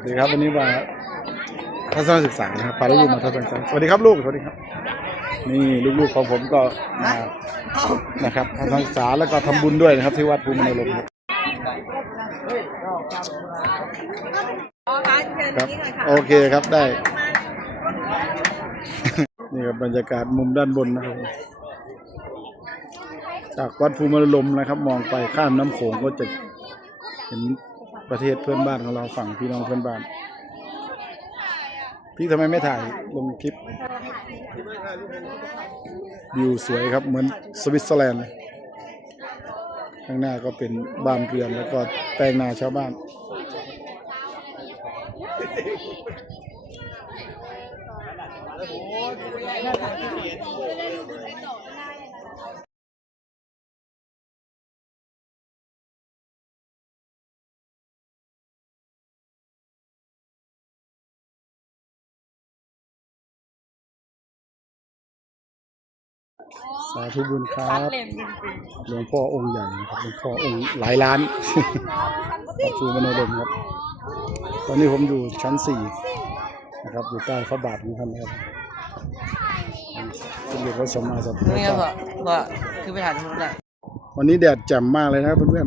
วัสดีครับวันนี้มาทัศนศึกษานะครับพาลูกมาทัศนศึกษาสวัสดีครับลูกสวัสดีครับ นี่ลูกๆของผมก็มานะครับทัศนศึกษาแล้วก็ทำบุญด้วยนะครับที่วัดภูมิในลวงครับอ๋อคะเชิญครับโอเคครับได้ นี่ครับบรรยากาศมุมด้านบนนะครับ จากวัดภูมิลมนะครับ มองไปข้ามน้ำโขงก็จะเห็น ประเทศเพื่อนบ้านของเราฝั่งพี่น้องเพื่อนบ้านพี่ทำไมไม่ถ่ายลงคลิปวิวสวยครับเหมือนสวิตเซอร์แลนด์เลยข้างหน้าก็เป็นบ้านเรือนแล้วก็แปลงนาชาวบ้าน สาธุบุญครับ หลวงพ่อองค์ใหญ่นะครับหลวงพ่อองค์หลายล้านขอบคุณมโนดมครับ ตอนนี้ผมอยู่ชั้นสี่นะครับ อยู่ใต้พระบาทของท่านนะครับสมเด็จพระสัมมาสัมพุทธนี่ครับเจ้าพ่อพ่อคือไปถ่ายตรงนู้นได้วันนี้แดดแจ่มมากเลยนะครับเพื่อน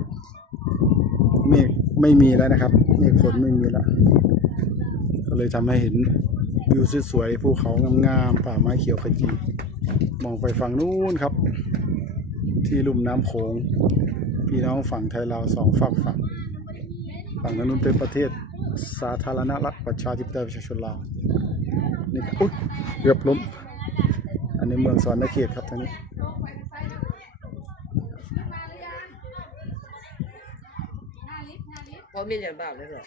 ๆเมฆไม่มีแล้วนะครับเมฆฝนไม่มีแล้วก็เลยทำให้เห็นวิวสวยๆภูเขางามๆป่าไม้เขียวขจี มองไปฝั่งนู้นครับ ที่ลุ่มน้ำโขงพี่น้องฝั่งไทยลาวสองฝั่งฝั่งฝั่งนู้นเป็นประเทศสาธารณรัฐประชาธิปไตยประชาชนลาวนี่อุ๊ยเกือบล้มอันนี้เมืองสวรรณเขตครับทางนี้พ่อมีเหรียญบาเลยเหรอ